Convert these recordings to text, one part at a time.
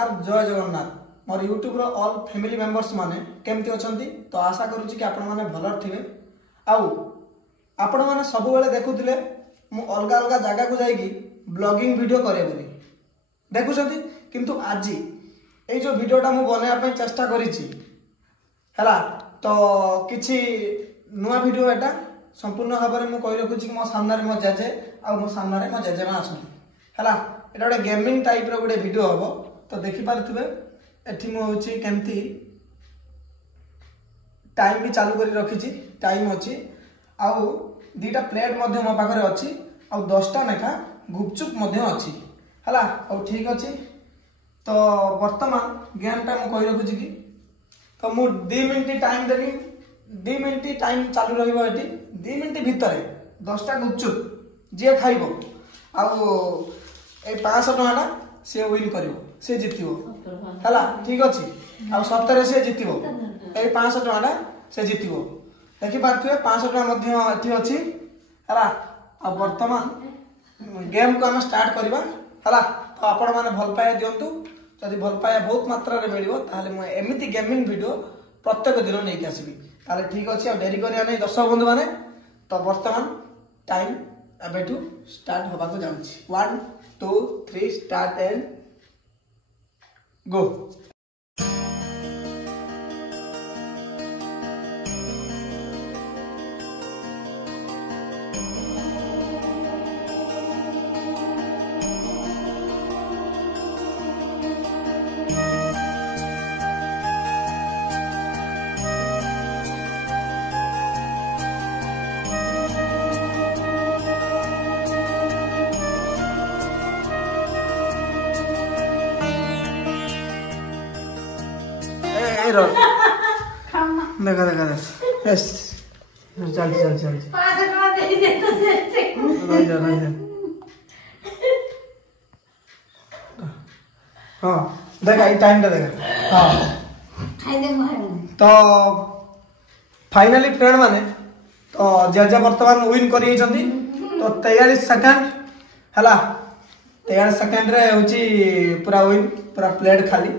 नमस्कार जय जगन्नाथ मोर यूट्यूब रो all family members माने केमती अछंती तो आशा करूची कि आपण माने भलर थिबे आउ आपण माने सब बेले देखुतिले मु अलगा अलगा जागा को जाई की ब्लॉगिंग वीडियो करे बोली देखुछंती किंतु आजी ए जो वीडियोटा मु बनाया पे चेष्टा करिची हला तो किछि नुवा वीडियो एटा संपूर्ण भाव में कही रखुची कि मो सामने मो जेजे आ मो सामने मो जेजेमा आसुनी हला एटा गोटे गेमिंग टाइप रो गोटे वीडियो हबो तो देखि पारथुबे एठी मो होची केमती टाइम भी चालू करी रखिची टाइम अछि आ दीटा प्लेट मध्ये मो पाखरे अछि आ 10टा नेखा गुपचुप मध्ये अछि हला आ ठीक अछि तो वर्तमान गेम टा मो कही रखुची कि तो मु 2 मिनिट टाइम देली 2 मिनिट टाइम चालू रहिबो एठी 2 मिनिट भितर 10टा गुपचुप जे खाइबो आ ए 500 टका से विन करिवो से जितिवो हला ठीक अछि आ 70 से जितिवो ए 500 टका से जितिवो देखि पाथुए 500 टका मध्ये एठी अछि हला आ वर्तमान गेम को हम स्टार्ट करबा हला तो आपण माने भल पाए दियंतु जदि भल पाए बहुत मात्रा रे मिलिवो ताले म एमिति गेमिंग वीडियो प्रत्येक दिन नै के आसीबी ताले ठीक अछि आ डेरी करिया नै दर्शक बंधु माने तो वर्तमान टाइम अबेटू स्टार्ट होबा को जाउछि 1 2 3 स्टार्ट एंड गो देखा देखा यस चल चल चल 500 टका दे दे तो नहीं जा हां देखा ये टाइम टा देखा हां खाई दे मार तो फाइनली फ्रेंड माने तो जे वर्तमान विन करी हिचंती तो 43 सेकंड हला 43 सेकंड रे होची पूरा विन पूरा प्लेट खाली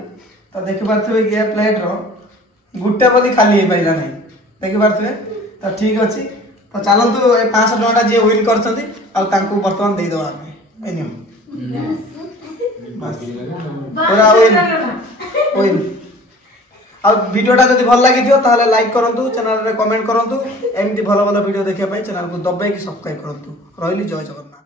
तो देखि पारथबे कि ये प्लेट रो गुटे बदी खाली हे पाइला नहीं देखि पारथबे तो ठीक अछि तो चलंतु ए 500 टका जे विन करछंती आ तांको वर्तमान दे दो आमे एनियो बस पूरा विन आ वीडियोटा जदि भल लागि दियो ताले लाइक करंतु चैनल रे कमेंट करंतु एमती भलो भलो वीडियो देखिया पई चैनल को दबाई कि सब्सक्राइब करंतु रहिली जय जगन्नाथ।